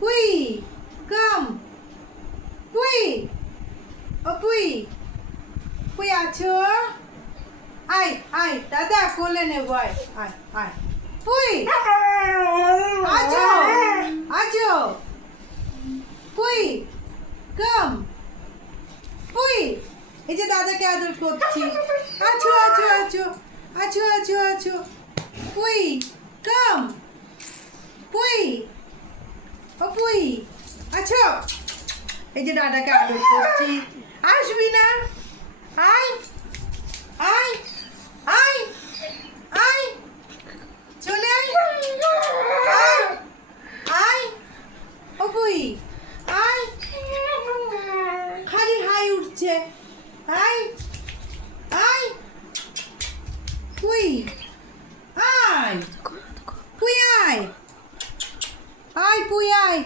পুই কাম পুই ও পুই পুই আছো আয় আয় দাদা কোলে নেবো আয় আয় আয় পুই আছো আছো পুই কাম পুই এই যে দাদাকে আদর করছি আছো আছো আছো আছো আছো আছো পুই কাম পুই ও পুই আছো এই যে দাদাকে আদর করছি আসবি না আয় আয় আয় আয় চলে আয় আয় আয় ও পুই আয় খালি হাই উঠছে আয় আয় পুই আয় পুই আয় আয় পুই আয়